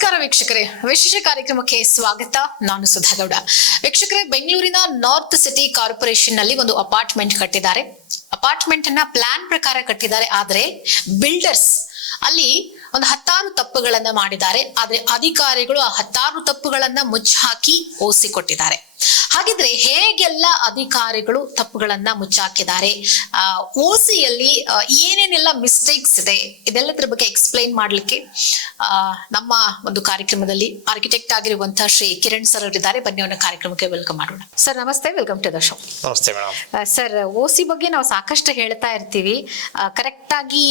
ನಮಸ್ಕಾರ ವೀಕ್ಷಕರೇ, ವಿಶೇಷ ಕಾರ್ಯಕ್ರಮಕ್ಕೆ ಸ್ವಾಗತ. ನಾನು ಸುಧಾಗೌಡ. ವೀಕ್ಷಕರೇ, ಬೆಂಗಳೂರಿನ ನಾರ್ತ್ ಸಿಟಿ ಕಾರ್ಪೊರೇಷನ್ ನಲ್ಲಿ ಒಂದು ಅಪಾರ್ಟ್ಮೆಂಟ್ ಕಟ್ಟಿದ್ದಾರೆ. ಅಪಾರ್ಟ್ಮೆಂಟ್ ಅನ್ನ ಪ್ಲಾನ್ ಪ್ರಕಾರ ಕಟ್ಟಿದ್ದಾರೆ. ಆದ್ರೆ ಬಿಲ್ಡರ್ಸ್ ಅಲ್ಲಿ ಒಂದು 10 ತಪ್ಪುಗಳನ್ನ ಮಾಡಿದ್ದಾರೆ. ಆದ್ರೆ ಅಧಿಕಾರಿಗಳು ಆ 10 ತಪ್ಪುಗಳನ್ನ ಮುಚ್ಚಾಕಿ ಓಸಿ ಕೊಟ್ಟಿದ್ದಾರೆ. ಹಾಗಿದ್ರೆ ಹೇಗೆಲ್ಲ ಅಧಿಕಾರಿಗಳು ತಪ್ಪುಗಳನ್ನ ಮುಚ್ಚಾಕಿದ್ದಾರೆ, ಓಸಿಯಲ್ಲಿ ಏನೇನೆಲ್ಲ ಮಿಸ್ಟೇಕ್ಸ್ ಇದೆ, ಇದೆಲ್ಲದರ ಬಗ್ಗೆ ಎಕ್ಸ್ಪ್ಲೈನ್ ಮಾಡ್ಲಿಕ್ಕೆ ನಮ್ಮ ಒಂದು ಕಾರ್ಯಕ್ರಮದಲ್ಲಿ ಆರ್ಕಿಟೆಕ್ಟ್ ಆಗಿರುವಂತಹ ಶ್ರೀ ಕಿರಣ್ ಸರ್ ಅವರಿದ್ದಾರೆ. ಬನ್ನಿ ಅವರ ಕಾರ್ಯಕ್ರಮಕ್ಕೆ ವೆಲ್ಕಮ್ ಮಾಡೋಣ. ಸರ್ ನಮಸ್ತೆ, ವೆಲ್ಕಮ್ ಟು ದ ಶೋ. ನಮಸ್ತೆ ಮೇಡಮ್. ಸರ್, ಓಸಿ ಬಗ್ಗೆ ನಾವು ಸಾಕಷ್ಟು ಹೇಳ್ತಾ ಇರ್ತೀವಿ. ಕರೆಕ್ಟ್ ಆಗಿ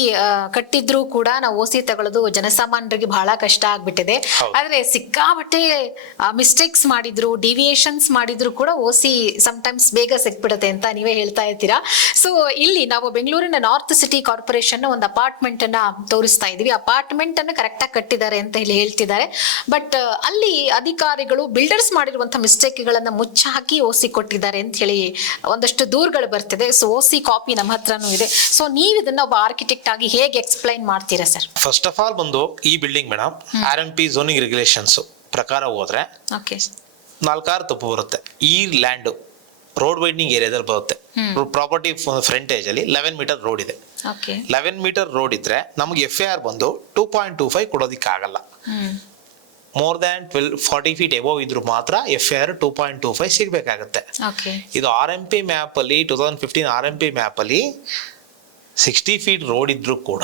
ಕಟ್ಟಿದ್ರು ಕೂಡ ನಾವು ಓಸಿ ತಗೊಳ್ಳೋದು ಜನಸಾಮಾನ್ಯರಿಗೆ ಬಹಳ ಕಷ್ಟ ಆಗ್ಬಿಟ್ಟಿದೆ. ಆದ್ರೆ ಸಿಕ್ಕಾಬಟ್ಟೆ ಮಿಸ್ಟೇಕ್ಸ್ ಮಾಡಿದ್ರು, ಡಿವಿಯೇಷನ್ಸ್ ಮಾಡಿದ್ರು ಕೂಡ ಓಸಿ ಸಮ್ಟೈಮ್ಸ್ ಬೇಗ ಸಿಕ್ಬಿಡುತ್ತೆ ಅಂತ ನೀವೇ ಹೇಳ್ತಾ ಇರ್ತೀರಾ. ಸೊ ಇಲ್ಲಿ ನಾವು ಬೆಂಗಳೂರಿನ ನಾರ್ತ್ ಸಿಟಿ ಕಾರ್ಪೊರೇಷನ್ ಒಂದು ಅಪಾರ್ಟ್ಮೆಂಟ್ ಅನ್ನ ತೋರಿಸ್ತಾ ಇದೀವಿ. ಅಪಾರ್ಟ್ಮೆಂಟ್ ಅನ್ನ ಕರೆಕ್ಟ್ ಆಗಿ ಕಟ್ಟಿದ್ದಾರೆ ಅಂತ ಹೇಳಿ ಹೇಳ್ತಿದ್ದಾರೆ. ಬಟ್ ಅಲ್ಲಿ ಅಧಿಕಾರಿಗಳು ಬಿಲ್ಡರ್ಸ್ ಮಾಡಿರುವಂತಹ ಮಿಸ್ಟೇಕ್ ಗಳನ್ನ ಮುಚ್ಚ ಹಾಕಿ ಓಸಿ ಕೊಟ್ಟಿದ್ದಾರೆ ಅಂತ ಹೇಳಿ ಒಂದಷ್ಟು ದೂರುಗಳು ಬರ್ತಿದೆ. ಸೊ ಓಸಿ ಕಾಪಿ ನಮ್ಮ ಹತ್ರನೂ ಇದೆ. ಸೊ ನೀವು ಇದನ್ನ ಒಬ್ಬ ಆರ್ಕಿಟೆಕ್ಟ್ ಆಗಿ ಹೇಗೆ ಎಕ್ಸ್ಪ್ಲೈನ್ ಮಾಡ್ತೀರಾ ಸರ್? ಫಸ್ಟ್ ಆಫ್ ಆಲ್ ಬಂದು ಈ building madam RMP zoning regulations ಪ್ರಕಾರ ಹೋದ್ರೆ 4 ತಪ್ಪು ಬರುತ್ತೆ. ಈ ಲ್ಯಾಂಡ್ ರೋಡ್ ವೈಡ್ನಿಂಗ್ ಏರಿಯಾದಲ್ಲಿ ಬರುತ್ತೆ. ಪ್ರಾಪರ್ಟಿ ಫ್ರಂಟೇಜ್ ಅಲ್ಲಿ 11 ಮೀಟರ್ ರೋಡ್ ಇದೆ. 11 ಮೀಟರ್ ರೋಡ್ ಇದ್ರೆ ನಮ್ಗೆ FAR ಬಂದು 2.25 ಕೊಡೋದಿಕ್ಕೆ ಆಗಲ್ಲ. ಮೋರ್ ದ್ಯಾನ್ 40 ಫೀಟ್ ಎಬೋವ್ ಇದ್ರು ಮಾತ್ರ FAR 2.25 ಸಿಗ್ಬೇಕಾಗತ್ತೆ. ಇದು RMP ಮ್ಯಾಪ್ ಅಲ್ಲಿ 2015 RMP ಮ್ಯಾಪ್ ಅಲ್ಲಿ 60 ಫೀಟ್ ರೋಡ್ ಇದ್ರು ಕೂಡ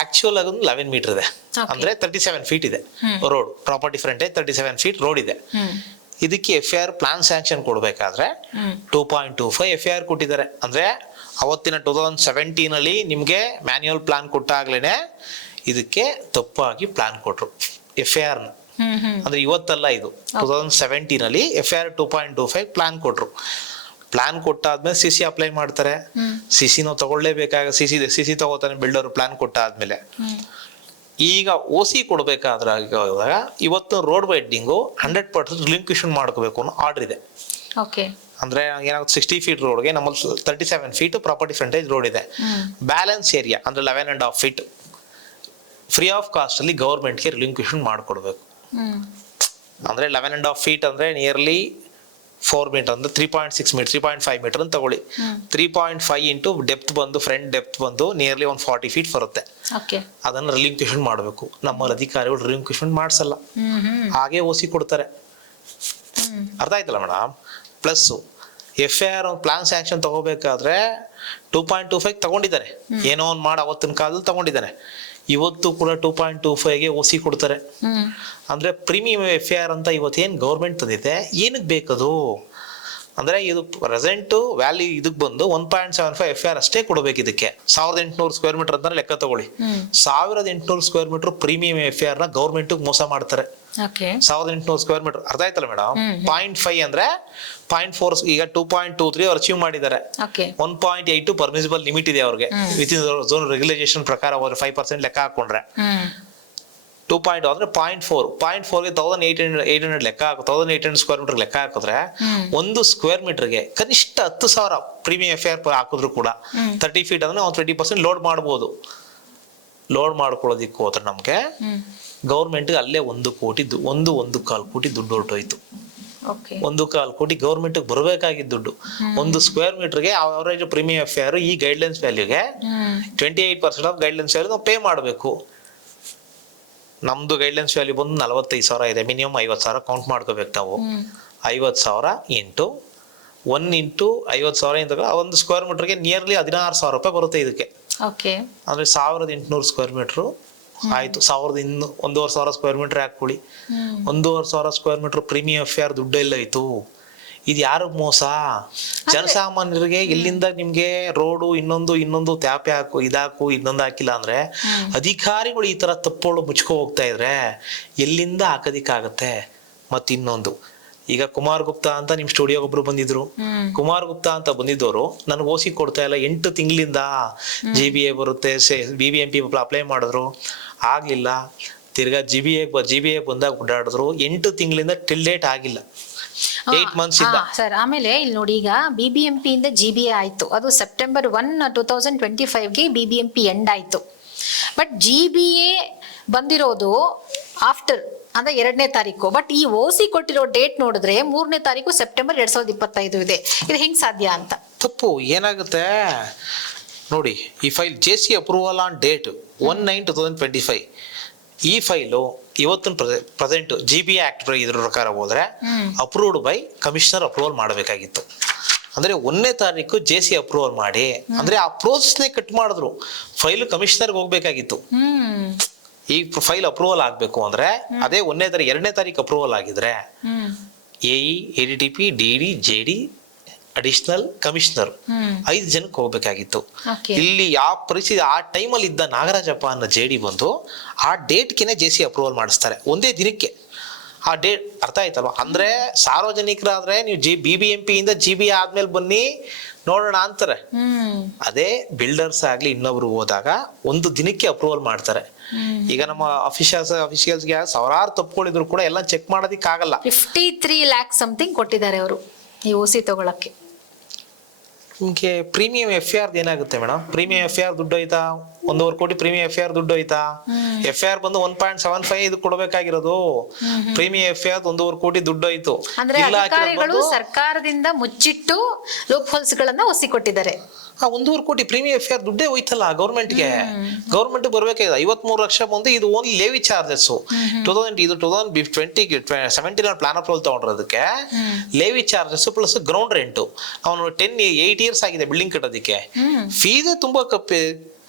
ಆಕ್ಚುಯಲ್ ಆಗಿ 11 ಮೀಟರ್ ಇದೆ. ಅಂದ್ರೆ 37 ಫೀಟ್ ಇದೆ road. Property frontage 37 feet road ಇದೆ. ಇದಕ್ಕೆ FAR ಪ್ಲಾನ್ ಸ್ಯಾಂಕ್ಷನ್ ಕೊಡ್ಬೇಕಾದ್ರೆ 2.25 FAR ಕೊಟ್ಟಿದ್ದಾರೆ. ಅಂದ್ರೆ ಅವತ್ತಿನ 2017 ಅಲ್ಲಿ ನಿಮ್ಗೆ ಮ್ಯಾನ್ಯುಯಲ್ ಪ್ಲಾನ್ ಕೊಟ್ಟಾಗ್ಲೇನೆ ಇದಕ್ಕೆ ತಪ್ಪಾಗಿ ಪ್ಲಾನ್ ಕೊಟ್ರು FAR ನ. ಅಂದ್ರೆ ಇವತ್ತಲ್ಲ, ಇದು 2017 ಅಲ್ಲಿ FAR 2.25 ಪ್ಲಾನ್ ಕೊಟ್ರು. ಪ್ಲಾನ್ ಕೊಟ್ಟಾದ್ಮೇಲೆ CC ಅಪ್ಲೈ ಮಾಡ್ತಾರೆ. CC ನಾವು ತಗೊಳ್ಳೇಬೇಕಾಗ CC ತಗೋತಾನೆ ಬಿಲ್ಡರ್ ಪ್ಲಾನ್ ಕೊಟ್ಟಾದ್ಮೇಲೆ. ಈಗ OC ಕೊಡ್ಬೇಕಾದ್ರೆ ಇವತ್ತು ರೋಡ್ ವೈಡ್ನಿಂಗು 100% ರಿಲಿಂಕ್ವಿಷನ್ ಮಾಡ್ಕೋಬೇಕು ಅನ್ನೋ ಆರ್ಡರ್ ಇದೆ. ಅಂದ್ರೆ ಏನಾಗುತ್ತೆ, 60 ಫೀಟ್ ರೋಡ್ಗೆ ನಮ್ಮಲ್ಲಿ 37 ಫೀಟ್ ಪ್ರಾಪರ್ಟಿ ಫ್ರಂಟೇಜ್ ರೋಡ್ ಇದೆ. ಬ್ಯಾಲೆನ್ಸ್ ಏರಿಯಾ ಅಂದ್ರೆ 11.5 ಫೀಟ್ ಫ್ರೀ ಆಫ್ ಕಾಸ್ಟ್ ಅಲ್ಲಿ ಗವರ್ಮೆಂಟ್ಗೆ ರಿಲಿಂಕ್ವಿಷನ್ ಮಾಡ್ಕೊಡ್ಬೇಕು. ಅಂದ್ರೆ 11.5 ಫೀಟ್ ಅಂದ್ರೆ ನಿಯರ್ಲಿ 4 ಮೀಟರ್ ಅಂದ್ರೆ 3.6 ಮೀಟರ್ 3.5 ಮೀಟರ್ ಅಂತ ತಗೊಳ್ಳಿ. 3.5 ಇಂಟು ಡೆಪ್ತ್ ಬಂದು ಫ್ರಂಟ್ ಡೆಪ್ತ್ ಬಂದು ನಿಯರ್ಲಿ 40 ಫೀಟ್ ಬರುತ್ತೆ. ಅದನ್ನ ರಿಲಿಂಕ್ವಿಷನ್ ಮಾಡಬೇಕು. ನಮ್ಮ ಅಧಿಕಾರಿಗಳು ರಿಲಿಂಕ್ವಿಷನ್ ಮಾಡ್ಸಲ್ಲ, ಹಾಗೆ OC ಕೊಡ್ತಾರೆ. ಅರ್ಥ ಆಯ್ತಲ್ಲ madam? Plus FAR plan sanction ತಗೋಬೇಕಾದ್ರೆ 2.25 ತಗೊಂಡಿದ್ದಾರೆ. ಏನೋ ಒಂದು ಮಾಡಿ ಅವತ್ತಿನ ಕಾಲದಲ್ಲಿ ತಗೊಂಡಿದ್ದಾನೆ. ಇವತ್ತು ಕೂಡ 2.25ಗೆ OC ಕೊಡ್ತಾರೆ. ಅಂದ್ರೆ ಪ್ರೀಮಿಯಂ FAR ಅಂತ ಇವತ್ತೇನ್ ಗೌರ್ಮೆಂಟ್ ತಂದಿದೆ, ಏನಕ್ಕೆ ಬೇಕದು ಅಂದ್ರೆ ಇದು ಪ್ರೆಸೆಂಟ್ ವ್ಯಾಲ್ಯೂ ಇದಕ್ ಬಂದು 1.75 FAR ಅಷ್ಟೇ ಕೊಡ್ಬೇಕು. ಇದಕ್ಕೆ 1800 ಸ್ಕ್ವೇರ್ ಮೀಟರ್ ಅಂತ ಲೆಕ್ಕ ತಗೊಳ್ಳಿ. 1800 ಸ್ಕ್ವೇರ್ ಮೀಟರ್ ಪ್ರೀಮಿಯಂ FAR ನ ಗೌರ್ಮೆಂಟ್ ಮೋಸ ಮಾಡ್ತಾರೆ. 1800 ಸ್ಕ್ವೇರ್ ಮೀಟರ್. ಅರ್ಥ ಆಯ್ತಲ್ಲ ಮೇಡಮ್? 0.5 ಅಂದ್ರೆ 0.4 ಈಗ 2.23 ಅವ್ರು ಅಚೀವ್ ಮಾಡಿದ್ದಾರೆ. 1.82 ಪರ್ಮಿಸಿಬಲ್ ಲಿಮಿಟ್ ಇದೆ ಅವ್ರಿಗೆ ವಿತ್ ಇನ್ ಝೋನ್ ರೆಗ್ಯುಲೇಷನ್ ಪ್ರಕಾರ. ಅವ್ರು 5% ಲೆಕ್ಕ ಹಾಕೊಂಡ್ರೆ 2.0 ಅಂದ್ರೆ 0.4ಗೆ 1800 ಲೆಕ್ಕ 1800 ಸ್ಕ್ವೇರ್ ಮೀಟರ್ ಲೆಕ್ಕ ಹಾಕಿದ್ರೆ ಒಂದು ಸ್ಕ್ವೇರ್ ಮೀಟರ್ಗೆ ಕನಿಷ್ಠ 10,000 ಪ್ರೀಮಿಯಂ FAR ಹಾಕಿದ್ರು ಕೂಡ 30 ಫೀಟ್ ಅಂದ್ರೆ 20% ಲೋಡ್ ಮಾಡ್ಬೋದು. ಲೋಡ್ ಮಾಡ್ಕೊಳ್ಳೋದಿಕ್ಕೆ ಹೋದ್ರೆ ನಮ್ಗೆ ಗೌರ್ಮೆಂಟ್ ಅಲ್ಲೇ 1 ಕೋಟಿ 1.25 ಕೋಟಿ ದುಡ್ಡು ಹೊರಟೋಯ್ತು. 1.25 ಕೋಟಿ ಗೌರ್ಮೆಂಟ್ ಬರಬೇಕಾಗಿದ್ದ ದುಡ್ಡು. ಒಂದು ಸ್ಕ್ವೇರ್ ಮೀಟರ್ಗೆ ಅವರೇಜ್ ಪ್ರೀಮಿಯಂ FAR ಈ ಗೈಡ್ಲೈನ್ಸ್ ವ್ಯಾಲ್ಯೂಗೆ 28% ಆಫ್ ಗೈಡ್ಲೈನ್ಸ್ ವ್ಯಾಲ್ಯೂ ನಾವು ಪೇ ಮಾಡಬೇಕು. ನಮ್ದು ಗೈಡ್ಲೈನ್ಸ್ ವ್ಯಾಲ್ಯೂ ಬಂದು 45,000 ಇದೆ. ಮಿನಿಮಮ್ 50,000 ಕೌಂಟ್ ಮಾಡ್ಕೋಬೇಕು ನಾವು. 50,000 ಇಂಟು 1 ಇಂಟು 50,000 ಇಂದ ಒಂದು ಸ್ಕ್ವೇರ್ ಮೀಟರ್ಗೆ ನಿಯರ್ಲಿ 16,000 ರೂಪಾಯಿ ಬರುತ್ತೆ ಇದಕ್ಕೆ. ಅಂದ್ರೆ 1800 ಸ್ಕ್ವೇರ್ ಮೀಟರ್ ಆಯ್ತು. 1,500 ಸ್ಕ್ವೇರ್ ಮೀಟರ್ ಹಾಕೊಳ್ಳಿ. 1,500 ಸ್ಕ್ವೇರ್ ಮೀಟರ್ ಪ್ರೀಮಿಯಂ FAR ದುಡ್ಡೆಲ್ಲ ಆಯ್ತು. ಇದು ಯಾರು ಮೋಸ? ಜನಸಾಮಾನ್ಯರಿಗೆ ಎಲ್ಲಿಂದ ನಿಮ್ಗೆ ರೋಡು ಇನ್ನೊಂದು ತ್ಯಾಪೆ ಹಾಕು ಇದಾಕು ಇನ್ನೊಂದು ಹಾಕಿಲ್ಲ ಅಂದ್ರೆ ಅಧಿಕಾರಿಗಳು ಈ ತರ ತಪ್ಪುಗಳು ಮುಚ್ಕೊ ಹೋಗ್ತಾ ಇದ್ರೆ ಎಲ್ಲಿಂದ ಹಾಕೋದಿಕ್ಕಾಗತ್ತೆ? ಮತ್ತಿನ್ನೊಂದು, ಈಗ ಕುಮಾರ್ ಗುಪ್ತಾ ಅಂತ ನಿಮ್ ಸ್ಟುಡಿಯೋಗೆ ಒಬ್ರು ಬಂದಿದ್ರು. ಕುಮಾರ್ ಗುಪ್ತಾ ಅಂತ ಬಂದಿದ್ದವರು ನನಗೆ OC ಕೊಡ್ತಾ ಇಲ್ಲ, 8 ತಿಂಗಳಿಂದ GBA ಬರುತ್ತೆ BBMP ಅಪ್ಲೈ ಮಾಡಿದ್ರು, ಆಗ್ಲಿಲ್ಲ. ತಿರ್ಗಾ GBA ಬಂದಾಗ ಓಡಾಡಿದ್ರು. 8 ತಿಂಗಳಿಂದ ಟಿಲ್ ಡೇಟ್ ಆಗಿಲ್ಲ. 8 ಮಂತ್ಸ್ ಇಂದ. ಸರ್, ಆಮೇಲೆ ಇಲ್ಲಿ ನೋಡಿ, ಈಗ BBMP ಇಂದ GBA ಆಯ್ತು. ಅದು ಸೆಪ್ಟೆಂಬರ್ 1, 2025ಗೆ BBMP ಎಂಡ್ ಆಯ್ತು. ಬಟ್ GBA ಬಂದಿರೋದು ಆಫ್ಟರ್ ಅಂದ್ರೆ 2ನೇ ತಾರೀಕು. ಬಟ್ ಈ ಓಸಿ ಕೊಟ್ಟಿರೋ ಡೇಟ್ ನೋಡಿದ್ರೆ 3ನೇ ತಾರೀಕು ಸೆಪ್ಟೆಂಬರ್ 2025 ಇದೆ. ಇದು ಹೆಂಗ್ ಸಾಧ್ಯ ಅಂತ? ತಪ್ಪು ಏನಾಗುತ್ತೆ ನೋಡಿ, ಈ file JC approval on date 1/9/2025. ಈ ಫೈಲು ಇವತ್ತಿನ ಪ್ರೆಸೆಂಟ್ GBA ಆಕ್ಟ್ ಇದ್ರ ಪ್ರಕಾರ ಹೋದ್ರೆ ಅಪ್ರೂವ್ಡ್ ಬೈ ಕಮಿಷನರ್ ಅಪ್ರೂವಲ್ ಮಾಡಬೇಕಾಗಿತ್ತು. ಅಂದ್ರೆ 1ನೇ ತಾರೀಕು JC ಅಪ್ರೂವಲ್ ಮಾಡಿ, ಅಂದ್ರೆ ಆ ಪ್ರೋಸೆಸ್ನೇ ಕಟ್ ಮಾಡಿದ್ರು. ಫೈಲ್ ಕಮಿಷನರ್ಗೆ ಹೋಗ್ಬೇಕಾಗಿತ್ತು. ಈ ಫೈಲ್ ಅಪ್ರೂವಲ್ ಆಗ್ಬೇಕು ಅಂದ್ರೆ ಅದೇ 1ನೇ ತಾರೀಕು 2ನೇ ತಾರೀಕು ಅಪ್ರೂವಲ್ ಆಗಿದ್ರೆ AE ADTP DD JD additional commissioner 5 ಜನಕ್ಕೆ ಹೋಗ್ಬೇಕಾಗಿತ್ತು. ಇಲ್ಲಿ ಯಾವ ಪರಿಸ್ಥಿತಿ ಆ ಟೈಮಲ್ಲಿ ಇದ್ದ ನಾಗರಾಜಪ್ಪ ಅನ್ನೋ JD ಬಂದು ಆ ಡೇಟ್ಗೆನೆ JC ಅಪ್ರೂವಲ್ ಮಾಡಿಸ್ತಾರೆ, ಒಂದೇ ದಿನಕ್ಕೆ. ಆ ಡೇಟ್ ಅರ್ಥ ಆಯ್ತಲ್ವಾ? ಅಂದ್ರೆ ಸಾರ್ವಜನಿಕರಾದ್ರೆ ನೀವು BBMP ಇಂದ GBA ಆದ್ಮೇಲೆ ಬನ್ನಿ ನೋಡೋಣ ಅಂತಾರೆ. ಅದೇ ಬಿಲ್ಡರ್ಸ್ ಆಗ್ಲಿ ಇನ್ನೊಬ್ರು ಹೋದಾಗ ಒಂದು ದಿನಕ್ಕೆ ಅಪ್ರೂವಲ್ ಮಾಡ್ತಾರೆ. ಈಗ ನಮ್ಮ ಅಫಿಷಿಯಲ್ಸ್ಗೆ ಸಾವಿರಾರು ತಪ್ಪುಗಳಿದ್ರು ಕೂಡ ಎಲ್ಲ ಚೆಕ್ ಮಾಡೋದಿಕ್ಕಾಗಲ್ಲ. 53 lakhs ಸಮಥಿಂಗ್ ಕೊಟ್ಟಿದ್ದಾರೆ ಅವರು ಈ ಓಸಿ ತಗೊಳಕ್ಕೆ. ನಿಮ್ಗೆ ಪ್ರೀಮಿಯಂ FIR ಏನಾಗುತ್ತೆ ಮೇಡಮ್? ಪ್ರೀಮಿಯಂ FIR ದುಡ್ಡು ಹೋಯ್ತಾ? 1.5 ಕೋಟಿ ಪ್ರೀಮಿಯಂ FIR ದುಡ್ಡು ಹೋಯ್ತಾ? FIR ಬಂದು 1.75 ಇದು ಕೊಡ್ಬೇಕಾಗಿರೋದು. ಪ್ರೀಮಿಯಂ FIR 1.5 ಕೋಟಿ ದುಡ್ಡು ಹೋಯ್ತು. ಅಂದ್ರೆ ಅಧಿಕಾರಿಗಳು ಸರ್ಕಾರದಿಂದ ಮುಚ್ಚಿಟ್ಟು ಲೂಪ್ ಹೋಲ್ಸ್ ಗಳನ್ನ ಒಸಿ ಕೊಟ್ಟಿದ್ದಾರೆ. 1.5 ಕೋಟಿ ಪ್ರೀಮಿಯಂ FIR ದುಡ್ಡೇ ಹೋಯ್ತಲ್ಲ ಗೌರ್ಮೆಂಟ್ಗೆ. ಗೌರ್ಮೆಂಟ್ ಬರ್ಬೇಕಾಗಿದೆ 53 ಲಕ್ಷ ಬಂದು. ಇದು only levy charges. 2017 plan approval ತಗೊಂಡಿರೋದಕ್ಕೆ levy charges plus ground rent. ಅವನು 8 years ಆಗಿದೆ ಬಿಲ್ಡಿಂಗ್ ಕಟ್ಟೋದಕ್ಕೆ.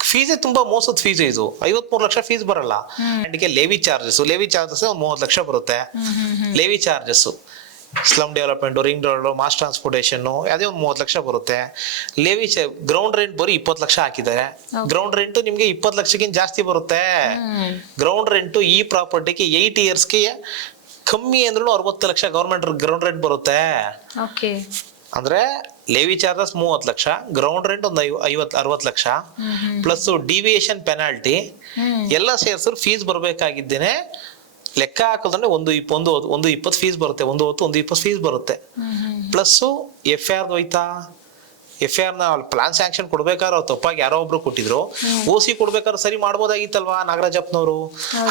ಫೀಸೇ ತುಂಬಾ ಮೋಸದ ಫೀಸ್. ಇದು 53 ಲಕ್ಷ ಫೀಸ್ ಬರಲ್ಲ. ಲೇವಿ ಚಾರ್ಜಸ್ ಒಂದು 30 ಲಕ್ಷ ಬರುತ್ತೆ. Levy charges slum development, ring road, mass transportation ಅದೇ ಒಂದು 30 ಲಕ್ಷ ಬರುತ್ತೆ. ಲೇವಿ ಗ್ರೌಂಡ್ ರೆಂಟ್ ಬರೀ 20 ಲಕ್ಷ ಹಾಕಿದ್ದಾರೆ. ಗ್ರೌಂಡ್ ರೆಂಟ್ ನಿಮ್ಗೆ 20 ಲಕ್ಷಕ್ಕಿಂತ ಜಾಸ್ತಿ ಬರುತ್ತೆ. ಗ್ರೌಂಡ್ ರೆಂಟ್ ಈ ಪ್ರಾಪರ್ಟಿಗೆ 8 yearsಗೆ ಕಮ್ಮಿ ಅಂದ್ರೂ 60 ಲಕ್ಷ ಗೌರ್ಮೆಂಟ್ ಗ್ರೌಂಡ್ ರೆಂಟ್ ಬರುತ್ತೆ. ಅಂದ್ರೆ Levi charges 30 lakh, ground rent ಒಂದು 50-60 ಲಕ್ಷ ಪ್ಲಸ್ ಡಿವಿಯೇಷನ್ ಪೆನಾಲ್ಟಿ ಎಲ್ಲ ಸೇರ್ಸಿದ್ರು ಫೀಸ್ ಬರ್ಬೇಕಾಗಿದ್ದೇನೆ. ಲೆಕ್ಕ ಹಾಕೋದ್ರೆ 120 ಫೀಸ್ ಬರುತ್ತೆ. 120 ಫೀಸ್ ಬರುತ್ತೆ. ಪ್ಲಸ್ FIR ಹೋಯ್ತಾ? FIR ನ ಪ್ಲಾನ್ ಸ್ಯಾಂಕ್ಷನ್ ಕೊಡ್ಬೇಕಾದ್ರೆ ಅವ್ರು ತಪ್ಪಾಗಿ ಯಾರೋ ಒಬ್ರು ಕೊಟ್ಟಿದ್ರು. OC ಕೊಡ್ಬೇಕಾದ್ರೆ ಸರಿ ಮಾಡ್ಬೋದಾಗಿತ್ತಲ್ವಾ ನಾಗರಾಜಪ್ಪನವರು?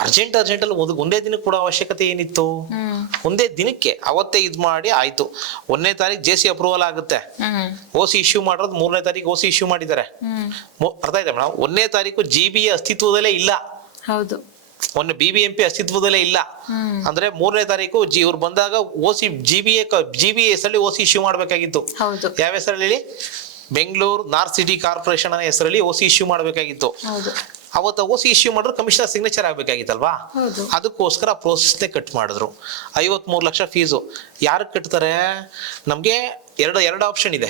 ಅರ್ಜೆಂಟ್ ಅಲ್ಲಿ ಒಂದೇ ದಿನಕ್ಕೆ ಕೊಡೋ ಅವಶ್ಯಕತೆ ಏನಿತ್ತು? ಒಂದೇ ದಿನಕ್ಕೆ ಅವತ್ತೇ ಇದ್ ಮಾಡಿ ಆಯ್ತು. 1ನೇ ತಾರೀಕು JC ಅಪ್ರೂವಲ್ ಆಗುತ್ತೆ. OC ಇಶ್ಯೂ ಮಾಡೋದು 3ನೇ ತಾರೀಕು OC ಇಶ್ಯೂ ಮಾಡಿದ್ದಾರೆ. ಅರ್ಥ ಆಯ್ತಾ ಮೇಡಮ್? 1ನೇ ತಾರೀಕು GBA ಅಸ್ತಿತ್ವದಲ್ಲೇ ಇಲ್ಲ. ಹೌದು, BBMP ಅಸ್ತಿತ್ವದಲ್ಲೇ ಇಲ್ಲ. ಅಂದ್ರೆ 3ನೇ ತಾರೀಕು ಇವ್ರು ಬಂದಾಗ OC GBA ಹೆಸರಲ್ಲಿ OC ಇಶ್ಯೂ ಮಾಡ್ಬೇಕಾಗಿತ್ತು. ಯಾವ ಹೆಸರಲ್ಲಿ ಹೇಳಿ? ಬೆಂಗಳೂರು ನಾರ್ತ್ ಸಿಟಿ ಕಾರ್ಪೊರೇಷನ್ ಅನ್ನೋ ಹೆಸರಲ್ಲಿ OC ಇಶ್ಯೂ ಮಾಡ್ಬೇಕಾಗಿತ್ತು. ಅವತ್ತು OC ಇಶ್ಯೂ ಮಾಡಿದ್ರು ಕಮಿಷನರ್ ಸಿಗ್ನೇಚರ್ ಆಗ್ಬೇಕಾಗಿತ್ತಲ್ವಾ? ಅದಕ್ಕೋಸ್ಕರ ಪ್ರೋಸೆಸ್ನೇ ಕಟ್ ಮಾಡಿದ್ರು. 53 ಲಕ್ಷ ಫೀಸು ಯಾರಿಗೆ ಕಟ್ತಾರೆ? ನಮ್ಗೆ ಎರಡು ಆಪ್ಷನ್ ಇದೆ.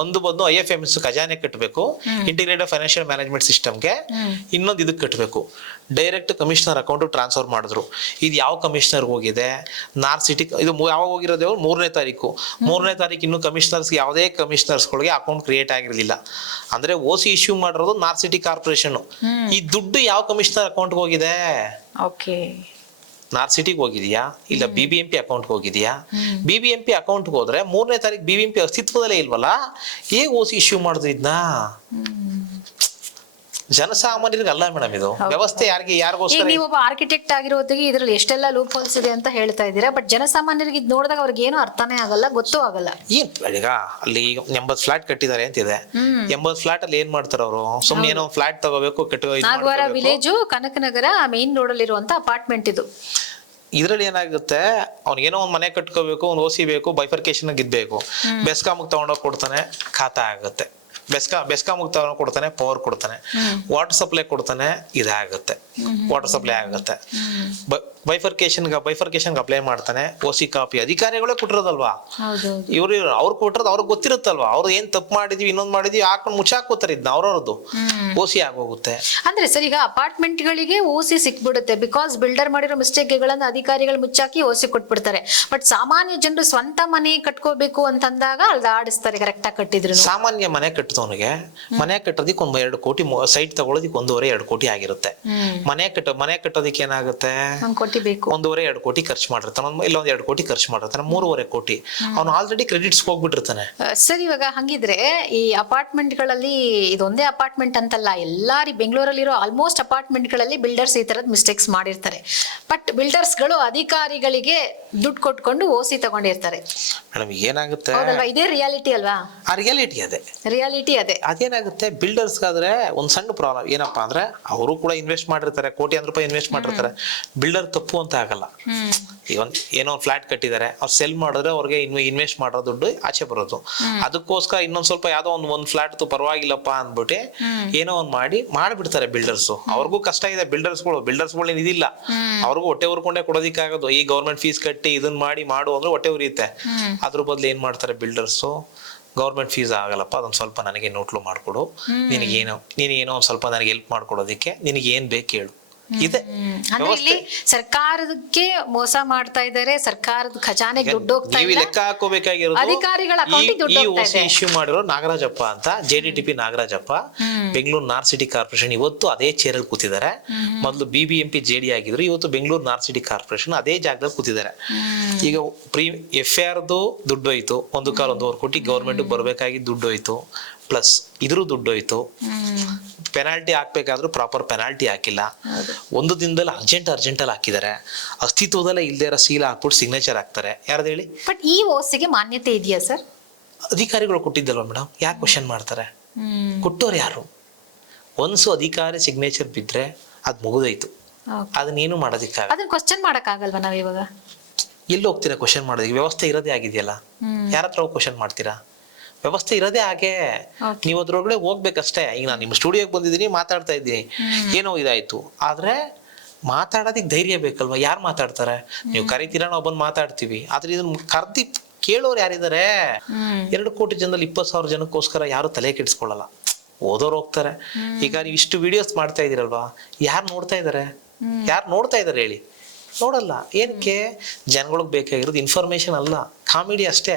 ಒಂದು ಬಂದು IFMS ಖಜಾನೆ ಕಟ್ಟಬೇಕು, ಇಂಟಿಗ್ರೇಟೆಡ್ ಫೈನಾನ್ಷಿಯಲ್ ಮ್ಯಾನೇಜ್ಮೆಂಟ್ ಸಿಸ್ಟಮ್ಗೆ. ಇನ್ನೊಂದು ಇದಕ್ಕೆ ಕಟ್ಟಬೇಕು, ಡೈರೆಕ್ಟ್ ಕಮಿಷನರ್ ಅಕೌಂಟ್ ಟ್ರಾನ್ಸ್ಫರ್ ಮಾಡಿದ್ರು. ಇದು ಯಾವ ಕಮಿಷನರ್ ಹೋಗಿದೆ? North city. ಇದು ಯಾವಾಗ ಹೋಗಿರೋದು? 3ನೇ ತಾರೀಕು. 3ನೇ ತಾರೀಕು ಇನ್ನು ಕಮಿಷನರ್ಸ್ ಯಾವುದೇ ಕಮಿಷನರ್ಸ್ಗಳಿಗೆ ಅಕೌಂಟ್ ಕ್ರಿಯೇಟ್ ಆಗಿರಲಿಲ್ಲ. ಅಂದ್ರೆ OC ಇಶ್ಯೂ ಮಾಡಿರೋದು ನಾರ್ತ್ ಸಿಟಿ ಕಾರ್ಪೊರೇಷನ್. ಈ ದುಡ್ಡು ಯಾವ ಕಮಿಷನರ್ ಅಕೌಂಟ್ ಹೋಗಿದೆ? ನಾರ್ತ್ ಸಿಟಿಗೆ ಹೋಗಿದ್ಯಾ ಇಲ್ಲ BBMP ಅಕೌಂಟ್ ಹೋಗಿದ್ಯಾ? BBMP ಅಕೌಂಟ್ ಹೋದ್ರೆ 3ನೇ ತಾರೀಕು BBMP ಅಸ್ತಿತ್ವದಲ್ಲೇ ಇಲ್ವಲ್ಲ, ಹೇಗೆ OC ಇಶ್ಯೂ ಮಾಡಿದ್ರು ಇದನ್ನ? ಜನಸಾಮಾನ್ಯರಿಗೆ ಅಲ್ಲ ಮೇಡಮ್, ಇದು ವ್ಯವಸ್ಥೆ ಯಾರಿಗೋಸ್ಕರ? ನೀವು ಒಬ್ಬ ಆರ್ಕಿಟೆಕ್ಟ್ ಆಗಿರೋದಿಗೆ ಇದ್ರಲ್ಲಿ ಎಷ್ಟೆಲ್ಲ ಲೂಪ್ ಹೋಲ್ಸ್ ಇದೆ ಅಂತ ಹೇಳ್ತಾ ಇದ್ದೀರಾ. ಬಟ್ ಜನಸಾಮಾನ್ಯರಿಗೆ ಇದು ನೋಡಿದಾಗ ಅವ್ರಿಗೆ ಏನು ಅರ್ಥನೇ ಆಗಲ್ಲ, ಗೊತ್ತೂ ಆಗಲ್ಲ. ಏನ್ ಈಗ ಅಲ್ಲಿ 80 ಫ್ಲಾಟ್ ಕಟ್ಟಿದ್ದಾರೆ ಅಂತಿದೆ. 80 ಫ್ಲಾಟ್ ಅಲ್ಲಿ ಏನ್ ಮಾಡ್ತಾರೆ ಅವರು? ಸುಮ್ನೆ ಏನೋ ಫ್ಲಾಟ್ ತಗೋಬೇಕು, Nagavara village Kanakanagar main road ಅಲ್ಲಿ ಇರುವಂತ ಅಪಾರ್ಟ್ಮೆಂಟ್ ಇದು. ಇದ್ರಲ್ಲಿ ಏನಾಗುತ್ತೆ, ಅವ್ನಿಗೇನೋ ಒಂದ್ ಮನೆ ಕಟ್ಕೋಬೇಕು, ಒಂದ್ OC ಬೇಕು, ಬೈಫರ್ಕೇಶನ್ ಇದ್ಬೇಕು. ಬೆಸ್ಕಾಮ್ಗೆ ತಗೊಂಡೋಗಿ ಕೊಡ್ತಾನೆ, ಖಾತಾ ಆಗುತ್ತೆ. ಬೆಸ್ಕಾಮ್ಗೆ ತಗೊಂಡು ಕೊಡ್ತಾನೆ, ಪವರ್ ಕೊಡ್ತಾನೆ. ವಾಟರ್ ಸಪ್ಲೈ ಕೊಡ್ತಾನೆ, ಇದಾಗುತ್ತೆ. ವಾಟರ್ ಸಪ್ಲೈ ಆಗುತ್ತೆ. ಬೈಫರ್ಕೇಶನ್ ಅಪ್ಲೈ ಮಾಡ್ತಾನೆ. OC ಕಾಪಿ ಅಧಿಕಾರಿಗಳೇ ಕೊಟ್ಟಿರೋದಲ್ವಾ? ಅವ್ರು ಕೊಟ್ಟಿರೋದು ಅವ್ರಿಗೆ ಗೊತ್ತಿರುತ್ತಲ್ವಾ? ಅವ್ರು ಏನ್ ತಪ್ಪು ಮಾಡಿದ್ವಿ, ಇನ್ನೊಂದ್ ಮಾಡಿದ್ವಿ, ಹಾಕೊಂಡು ಮುಚ್ಚಾಕೋತಾರೆ. ಇದನ್ನ ಅವ್ರವ್ರದ್ದು OC ಆಗೋಗುತ್ತೆ. ಅಂದ್ರೆ ಸರ್, ಈಗ ಅಪಾರ್ಟ್ಮೆಂಟ್ ಗಳಿಗೆ OC ಸಿಕ್ಬಿಡುತ್ತೆ. ಬಿಕಾಸ್ ಬಿಲ್ಡರ್ ಮಾಡಿರೋ ಮಿಸ್ಟೇಕ್ ಗಳನ್ನ ಅಧಿಕಾರಿಗಳು ಮುಚ್ಚಾಕಿ OC ಕೊಟ್ಬಿಡ್ತಾರೆ. ಬಟ್ ಸಾಮಾನ್ಯ ಜನರು ಸ್ವಂತ ಮನೆ ಕಟ್ಕೋಬೇಕು ಅಂತಂದಾಗ ಅಲ್ಲಿ ಆಡಿಸ್ತಾರೆ, ಕರೆಕ್ಟ್ ಆಗಿ ಕಟ್ಟಿದ್ರು. ಸಾಮಾನ್ಯ ಮನೆ ಕಟ್ಟಿದ್ರು ಕೆಲಸದವನಿಗೆ ಮನೆ ಕಟ್ಟೋದಿಕ್ಕೆ 1-2 ಕೋಟಿ, ಸೈಟ್ ತಗೊಳ್ಳೋದಿಕ್ಕೆ 1.5-2 ಕೋಟಿ ಆಗಿರುತ್ತೆ. ಮನೆ ಕಟ್ಟೋದಿಕ್ಕೆ ಏನಾಗುತ್ತೆ, 1 ಕೋಟಿ ಬೇಕು, 1.5-2 ಕೋಟಿ ಖರ್ಚು ಮಾಡಿರ್ತಾನೆ, ಇಲ್ಲ 2 ಕೋಟಿ ಖರ್ಚು ಮಾಡಿರ್ತಾನೆ, 3.5 ಕೋಟಿ ಅವ್ನು ಆಲ್ರೆಡಿ ಕ್ರೆಡಿಟ್ಸ್ ಹೋಗ್ಬಿಟ್ಟಿರ್ತಾನೆ. ಸರ್ ಇವಾಗ ಹಂಗಿದ್ರೆ ಈ ಅಪಾರ್ಟ್ಮೆಂಟ್ ಗಳಲ್ಲಿ ಇದೊಂದೇ ಅಪಾರ್ಟ್ಮೆಂಟ್ ಅಂತಲ್ಲ, ಎಲ್ಲಾರಿ ಬೆಂಗಳೂರಲ್ಲಿರೋ ಆಲ್ಮೋಸ್ಟ್ ಅಪಾರ್ಟ್ಮೆಂಟ್ ಗಳಲ್ಲಿ ಬಿಲ್ಡರ್ಸ್ ಈ ತರದ್ ಮಿಸ್ಟೇಕ್ಸ್ ಮಾಡಿರ್ತಾರೆ. ಬಟ್ ಬಿಲ್ಡರ್ಸ್ ಗಳು ಅಧಿಕಾರಿಗಳಿಗೆ ದುಡ್ಡು ಕೊಟ್ಕೊಂಡು ಓಸಿ ತಗೊಂಡಿರ್ತಾರೆ. ಮೇಡಮ್ ಏನಾಗುತ್ತೆ, ಇದೇ ರಿಯಾಲಿಟಿ ಅಲ್ವಾ? ಆ ರಿಯಾಲಿಟಿ ಅದೇ. ಅದೇನಾಗುತ್ತೆ, ಬಿಲ್ಡರ್ಸ್ಗಾದ್ರೆ ಒಂದ್ ಸಣ್ಣ ಪ್ರಾಬ್ಲಮ್ ಏನಪ್ಪಾ ಅಂದ್ರೆ, ಅವರು ಕೂಡ ಇನ್ವೆಸ್ಟ್ ಮಾಡಿರ್ತಾರೆ, ಕೋಟ್ಯಾಂತರ ರೂಪಾಯಿ ಇನ್ವೆಸ್ಟ್ ಮಾಡಿರ್ತಾರೆ. ಬಿಲ್ಡರ್ ತಪ್ಪು ಅಂತ ಆಗಲ್ಲ. ಈಗ ಏನೋ ಫ್ಲಾಟ್ ಕಟ್ಟಿದ್ದಾರೆ, ಅವ್ರು ಸೆಲ್ ಮಾಡಿದ್ರೆ ಅವ್ರಿಗೆ ಇನ್ವೆಸ್ಟ್ ಮಾಡೋ ದುಡ್ಡು ಆಚೆ ಬರೋದು. ಅದಕ್ಕೋಸ್ಕರ ಇನ್ನೊಂದ್ ಸ್ವಲ್ಪ ಯಾವ್ದೋ ಒಂದ್ ಫ್ಲಾಟ್ ಪರವಾಗಿಲ್ಲಪ್ಪ ಅಂದ್ಬಿಟ್ಟು ಏನೋ ಒಂದ್ ಮಾಡ್ಬಿಡ್ತಾರೆ ಬಿಲ್ಡರ್ಸ್. ಅವ್ರಿಗೂ ಕಷ್ಟ ಇದೆ, ಬಿಲ್ಡರ್ಸ್ಗಳು ಇದಿಲ್ಲ, ಅವ್ರಿಗೂ ಹೊಟ್ಟೆ ಉರ್ಕೊಂಡೇ ಕೊಡೋದಿಕ್ಕಾಗೋದು. ಈ ಗೌರ್ಮೆಂಟ್ ಫೀಸ್ ಕಟ್ಟಿ ಇದನ್ನ ಮಾಡು ಅಂದ್ರೆ ಹೊಟ್ಟೆ ಉರಿಯುತ್ತೆ. ಅದ್ರ ಬದಲು ಏನ್ ಮಾಡ್ತಾರೆ ಬಿಲ್ಡರ್ಸ್, ಗೌರ್ಮೆಂಟ್ ಫೀಸ್ ಆಗಲ್ಲಪ್ಪ, ಅದೊಂದ್ ಸ್ವಲ್ಪ ನನಗೆ ನೋಟ್ಲು ಮಾಡ್ಕೊಡು, ನೀನೇನೋ ಒಂದ್ ಸ್ವಲ್ಪ ನನಗೆ ಹೆಲ್ಪ್ ಮಾಡ್ಕೊಡೋದಿಕ್ಕೆ ನಿನಗೆ ಏನ್ ಬೇಕು ಹೇಳು. ಇದೆ ಅಂದ್ರೆ ಇಲ್ಲಿ ಸರ್ಕಾರಕ್ಕೆ ಮೋಸ ಮಾಡ್ತಾ ಇದ್ದಾರೆ, ಸರ್ಕಾರದ ಖಜಾನೆಗೆ ದುಡ್ಡು ಹೋಗ್ತಾ ನೀವು ಲೆಕ್ಕ ಹಾಕೋಬೇಕಾಗಿರೋದು. ಅಧಿಕಾರಿಗಳ ಅಕೌಂಟಿಗೆ ದುಡ್ಡು ಹೋಗ್ತಾ ಇದೆ. ಇಶ್ಯೂ ಮಾಡಿರೋ ನಾಗರಾಜಪ್ಪ ಅಂತ, JDTP Nagarajappa, Bengaluru north city corporation, ಇವತ್ತು ಅದೇ ಚೇರ್ ಅಲ್ಲಿ ಕೂತಿದ್ದಾರೆ. ಮೊದಲು BBMP JD ಆಗಿದ್ರು, ಇವತ್ತು ಬೆಂಗಳೂರು ನಾರ್ತ್ ಸಿಟಿ ಕಾರ್ಪೊರೇಷನ್ ಅದೇ ಜಾಗದಲ್ಲಿ ಕೂತಿದ್ದಾರೆ. ಈಗ FIR ದುಡ್ಡು ಹೋಯ್ತು, 1.25 ಕೋಟಿ ಗೌರ್ಮೆಂಟ್ ಬರ್ಬೇಕಾಗಿ ದುಡ್ಡು ಹೋಯ್ತು, ಪ್ಲಸ್ ಇದ್ರೂ ದುಡ್ಡು ಹೋಯ್ತು. ಪೆನಾಲ್ಟಿ ಹಾಕ್ಬೇಕಾದ್ರೂ ಪ್ರಾಪರ್ ಪೆನಾಲ್ಟಿ ಹಾಕಿಲ್ಲ. ಒಂದು ದಿನದಲ್ಲಿ ಅರ್ಜೆಂಟ್ ಅಲ್ಲಿ ಹಾಕಿದ್ದಾರೆ. ಅಸ್ತಿತ್ವದಲ್ಲೇ ಇಲ್ದೇ ಇರೋ ಸೀಲ್ ಹಾಕ್ಬಿಟ್ಟು ಸಿಗ್ನೇಚರ್ ಹಾಕ್ತಾರೆ. ಯಾರ್ದು ಹೇಳಿ? ಬಟ್ ಈ ಓಸಿಗೆ ಮಾನ್ಯತೆ ಇದೆಯಾ ಸರ್? ಅಧಿಕಾರಿಗಳು ಕೊಟ್ಟಿದ್ದಲ್ವ ಮೇಡಮ್, ಯಾರು ಕ್ವಶನ್ ಮಾಡ್ತಾರೆ? ಕೊಟ್ಟವ್ರು ಯಾರು? ಒನ್ಸು ಅಧಿಕಾರಿ ಸಿಗ್ನೇಚರ್ ಬಿದ್ರೆ ಅದ್ ಮುಗಿದೋಯ್ತು, ಅದನ್ನೇನು ಮಾಡೋದಿಕ್ಕಾಗಲ್ಲ. ಅದನ್ನ ಕ್ವಶನ್ ಮಾಡಕ್ಕಾಗಲ್ವಾ ನಾವ್ ಇವಾಗ? ಎಲ್ಲಿ ಹೋಗ್ತೀರಾ ಕ್ವಶನ್ ಮಾಡೋದಕ್ಕೆ? ವ್ಯವಸ್ಥೆ ಇರೋದೇ ಆಗಿದೆಯಲ್ಲ, ಯಾರ ಹತ್ರ ಹೋಗಿ ಕ್ವಶನ್ ಮಾಡ್ತೀರಾ? ವ್ಯವಸ್ಥೆ ಇರೋದೇ ಹಾಗೆ, ನೀವು ಅದ್ರೊಳಗಡೆ ಹೋಗ್ಬೇಕಷ್ಟೇ. ಈಗ ನಾನು ನಿಮ್ಮ ಸ್ಟುಡಿಯೋಗೆ ಬಂದಿದ್ದೀನಿ, ಮಾತಾಡ್ತಾ ಇದ್ದೀನಿ, ಏನೋ ಇದಾಯ್ತು, ಆದ್ರೆ ಮಾತಾಡೋದಿಕ್ ಧೈರ್ಯ ಬೇಕಲ್ವಾ? ಯಾರು ಮಾತಾಡ್ತಾರೆ? ನೀವು ಕರಿತೀರಾ, ನಾವು ಬಂದು ಮಾತಾಡ್ತೀವಿ. ಆದ್ರೆ ಇದನ್ನ ಕರ್ದಿ ಕೇಳೋರು ಯಾರಿದ್ದಾರೆ? 2 ಕೋಟಿ ಜನದಲ್ಲಿ 20,000 ಜನಕ್ಕೋಸ್ಕರ ಯಾರು ತಲೆ ಕೆಡಿಸ್ಕೊಳ್ಳಲ್ಲ, ಓದೋರು ಹೋಗ್ತಾರೆ. ಈಗ ನೀವು ಇಷ್ಟು ವಿಡಿಯೋಸ್ ಮಾಡ್ತಾ ಇದೀರಲ್ವಾ, ಯಾರು ನೋಡ್ತಾ ಇದಾರೆ ಹೇಳಿ? ನೋಡಲ್ಲ. ಏನಕ್ಕೆ? ಜನಗಳಿಗೆ ಬೇಕಾಗಿರೋದು ಇನ್ಫಾರ್ಮೇಶನ್ ಅಲ್ಲ, ಕಾಮಿಡಿ ಅಷ್ಟೇ.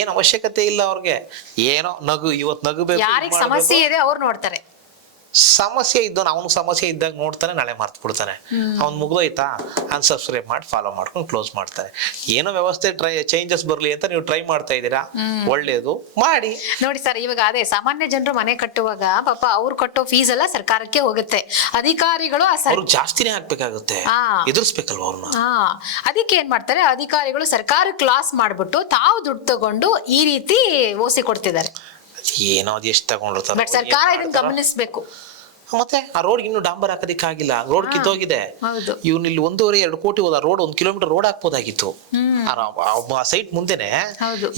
ಏನ್ ಅವಶ್ಯಕತೆ ಇಲ್ಲ ಅವ್ರಿಗೆ. ಏನೋ ಇವತ್ತು ನಗಬೇಕು, ಯಾರಿಗೆ ಸಮಸ್ಯೆ ಇದೆ ಅವ್ರು ನೋಡ್ತಾರೆ. ಸಮಸ್ಯೆ ಇದ್ದವನು ಅವನು ಸಮಸ್ಯೆ ಇದ್ದಾಗ ನೋಡ್ತಾನೆ, ನಾಳೆ ಮರ್ತು ಬಿಡ್ತಾನೆ. ಅವ್ನು ಮುಗ್ದೋಯ್ತಾ, ಅನ್ಸಬ್ಸ್ಕ್ರೈಬ್ ಮಾಡಿ ಫಾಲೋ ಮಾಡ್ಕೊಂಡು ಕ್ಲೋಸ್ ಮಾಡ್ತಾರೆ. ಏನೋ ವ್ಯವಸ್ಥೆ ಚೇಂಜಸ್ ಬರ್ಲಿ ಅಂತ ನೀವು ಟ್ರೈ ಮಾಡ್ತಾ ಇದ್ದೀರಾ, ಒಳ್ಳೇದು ಮಾಡಿ. ನೋಡಿ ಸರ್, ಇವಾಗ ಅದೇ ಸಾಮಾನ್ಯ ಜನರು ಮನೆ ಕಟ್ಟುವಾಗ ಪಾಪ ಅವ್ರು ಕಟ್ಟೋ ಫೀಸ್ ಎಲ್ಲ ಸರ್ಕಾರಕ್ಕೆ ಹೋಗುತ್ತೆ. ಅಧಿಕಾರಿಗಳು ಅವ್ರು ಜಾಸ್ತಿನೇ ಹಾಕ್ಬೇಕಾಗುತ್ತೆ, ಎದುರಿಸ್ಬೇಕಲ್ವ ಅವ್ರನ್ನ. ಅದಕ್ಕೆ ಏನ್ ಮಾಡ್ತಾರೆ ಅಧಿಕಾರಿಗಳು, ಸರ್ಕಾರಕ್ಕೆ ಲಾಸ್ ಮಾಡ್ಬಿಟ್ಟು ತಾವು ದುಡ್ಡು ತಗೊಂಡು ಈ ರೀತಿ ಓಸಿ ಕೊಡ್ತಿದ್ದಾರೆ. ಏನೋ ಅದು ಎಷ್ಟು ತಗೊಂಡಿರ್ತಾರೆ. ಬಟ್ ಸರ್ಕಾರ ಇದನ್ನ ಗಮನಿಸಬೇಕು. ಮತ್ತೆ ಆ ರೋಡ್ ಇನ್ನು ಡಾಂಬರ್ ಹಾಕೋದಿಕ್ಕಾಗಿಲ್ಲ, ರೋಡ್ ಕಿತ್ತೋಗಿದೆ. ಇವ್ನು ಇಲ್ಲಿ 1.5-2 ಕೋಟಿ ಹೋದ ರೋಡ್, 1 ಕಿಲೋಮೀಟರ್ ರೋಡ್ ಹಾಕ್ಬೋದಾಗಿತ್ತು. ಆ ಸೈಟ್ ಮುಂದೆನೆ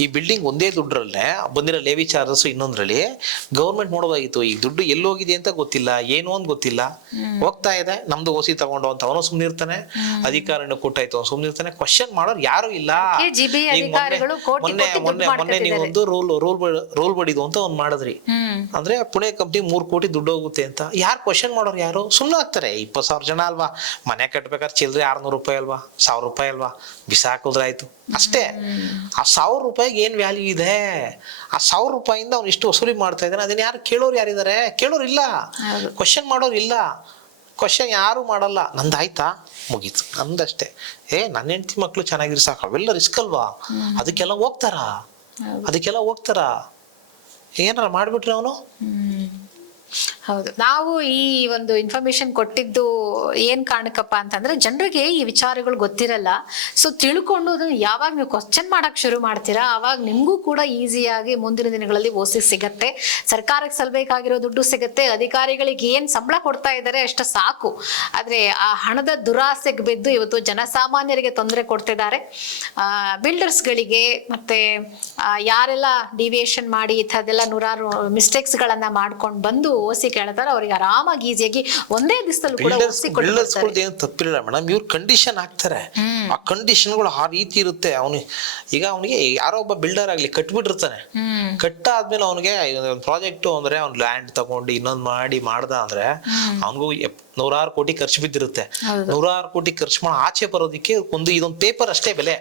ಈ ಬಿಲ್ಡಿಂಗ್ ಒಂದೇ ದುಡ್ಡರಲ್ಲೇ ಬಂದಿರೋ ಲೇವಿ ಚಾರ್ಜಸ್ ಇನ್ನೊಂದ್ರಲ್ಲಿ ಗೌರ್ಮೆಂಟ್ ನೋಡೋದಾಗಿತ್ತು. ಈ ದುಡ್ಡು ಎಲ್ಲೋಗಿದೆ ಅಂತ ಗೊತ್ತಿಲ್ಲ, ಏನು ಅಂತ ಗೊತ್ತಿಲ್ಲ, ಹೋಗ್ತಾ ಇದೆ. ನಮ್ದು ಓಸಿ ತಗೊಂಡು ಅಂತ ಅವನು ಸುಮ್ನಿರ್ತಾನೆ, ಅಧಿಕಾರನ ಕೊಟ್ಟಾಯ್ತು ಅವ್ನು ಸುಮ್ನಿರ್ತಾನೆ. ಕ್ವಶನ್ ಮಾಡೋರು ಯಾರು ಇಲ್ಲ. ಮೊನ್ನೆ ನೀವೊಂದು ರೂಲ್ ಬಡಿದು ಅಂತ ಒಂದ್ ಮಾಡಿದ್ರಿ, ಅಂದ್ರೆ ಪುಣೆ ಕಂಪ್ನಿ 3 ಕೋಟಿ ದುಡ್ಡು ಹೋಗುತ್ತೆ ಅಂತ. ಯಾರು ಕ್ವಶನ್ ಮಾಡೋರು ಯಾರು? ಸುಮ್ಮನೆ ಆಗ್ತಾರೆ. 20,000 ಜನ ಅಲ್ವಾ, ಮನೆ ಕಟ್ಬೇಕಾದ್ರೆ ಚಿಲ್ಲರೆ 600 ರೂಪಾಯಿ ಅಲ್ವಾ, 1000 ರೂಪಾಯಿ ಅಲ್ವಾ, ಬಿಸಾಕಿದ್ರಾಯ್ತು ಅಷ್ಟೇ. ಆ 1000 ರೂಪಾಯಿಗೆ ಏನ್ ವ್ಯಾಲ್ಯೂ ಇದೆ? ಆ 1000 ರೂಪಾಯಿಂದ ಅವ್ನು ಇಷ್ಟು ವಸೂಲಿ ಮಾಡ್ತಾ ಇದ್ದಾನೆ. ಅದನ್ನ ಯಾರು ಕೇಳೋರು ಯಾರಿದ್ದಾರೆ? ಕೇಳೋರು ಇಲ್ಲ, ಕ್ವಶನ್ ಮಾಡೋರು ಇಲ್ಲ. ಕ್ವಶನ್ ಯಾರು ಮಾಡಲ್ಲ. ನಂದಾಯ್ತಾ, ಮುಗೀತು, ನಂದಷ್ಟೇ. ನನ್ನ ಹೆಂಡತಿ ಮಕ್ಳು ಚೆನ್ನಾಗಿರಿ ಸಾಕು, ಅವೆಲ್ಲ ರಿಸ್ಕ್ ಅಲ್ವಾ? ಅದಕ್ಕೆಲ್ಲ ಹೋಗ್ತಾರ. ಏನಾರ ಮಾಡ್ಬಿಟ್ರೆ ಅವನು. ಹೌದು, ನಾವು ಈ ಒಂದು ಇನ್ಫಾರ್ಮೇಶನ್ ಕೊಟ್ಟಿದ್ದು ಏನ್ ಕಾರಣಕ್ಕಪ್ಪ ಅಂತಂದ್ರೆ ಜನರಿಗೆ ಈ ವಿಚಾರಗಳು ಗೊತ್ತಿರಲ್ಲ. ಸೊ ತಿಳ್ಕೊಂಡು ಅದನ್ನ ಯಾವಾಗ ನೀವು ಕ್ವಶನ್ ಮಾಡಕ್ ಶುರು ಮಾಡ್ತೀರಾ, ಅವಾಗ ನಿಮ್ಗೂ ಕೂಡ ಈಸಿಯಾಗಿ ಮುಂದಿನ ದಿನಗಳಲ್ಲಿ ಓಸಿ ಸಿಗತ್ತೆ, ಸರ್ಕಾರಕ್ಕೆ ಸಲ್ಬೇಕಾಗಿರೋ ದುಡ್ಡು ಸಿಗತ್ತೆ, ಅಧಿಕಾರಿಗಳಿಗೆ ಏನ್ ಸಂಬಳ ಕೊಡ್ತಾ ಇದ್ದಾರೆ ಅಷ್ಟ ಸಾಕು. ಆದ್ರೆ ಆ ಹಣದ ದುರಾಸೆಗೆ ಬಿದ್ದು ಇವತ್ತು ಜನಸಾಮಾನ್ಯರಿಗೆ ತೊಂದರೆ ಕೊಡ್ತಿದ್ದಾರೆ. ಬಿಲ್ಡರ್ಸ್ ಗಳಿಗೆ ಮತ್ತೆ ಯಾರೆಲ್ಲ ಡಿವಿಯೇಷನ್ ಮಾಡಿ ಈ ಥರದೆಲ್ಲ ನೂರಾರು ಮಿಸ್ಟೇಕ್ಸ್ ಗಳನ್ನ ಮಾಡ್ಕೊಂಡು ಬಂದು ಓಸಿ ಕೇಳ್ತಾರೆ, ಅವ್ರಿಗೆ ಆರಾಮಾಗಿ ಈಸಿಯಾಗಿ ಒಂದೇ ದಿವಸದಲ್ಲೂ ಕೂಡ ಓಸಿ ಕೊಡ್ತಾರೆ. ಏನು ತಪ್ಪಿರಲ್ಲ ಮೇಡಮ್, ಇವ್ರು ಕಂಡೀಷನ್ ಹಾಕ್ತಾರೆ. ಆ ಕಂಡೀಷನ್ಗಳು ಆ ರೀತಿ ಇರುತ್ತೆ. ಅವನಿಗೆ ಯಾರೋ ಒಬ್ಬ ಬಿಲ್ಡರ್ ಆಗ್ಲಿ ಕಟ್ಬಿಟ್ಟಿರ್ತಾನೆ, ಕಟ್ಟಾದ್ಮೇಲೆ ಅವನಿಗೆ ಪ್ರಾಜೆಕ್ಟ್ ಅಂದ್ರೆ ಅವ್ನ್ ಲ್ಯಾಂಡ್ ತಗೊಂಡು ಇನ್ನೊಂದ್ ಮಾಡ್ದ ಅಂದ್ರೆ ಅವನಿಗೂ 100 ಕೋಟಿ ಖರ್ಚು ಬಿದ್ದಿರುತ್ತೆ. 100 ಕೋಟಿ ಖರ್ಚು ಮಾಡಿ ಆಚೆ ಬರೋದಿಕ್ಕೆ ಇದೊಂದು ಪೇಪರ್ ಅಷ್ಟೇ ಬೆಲೆ,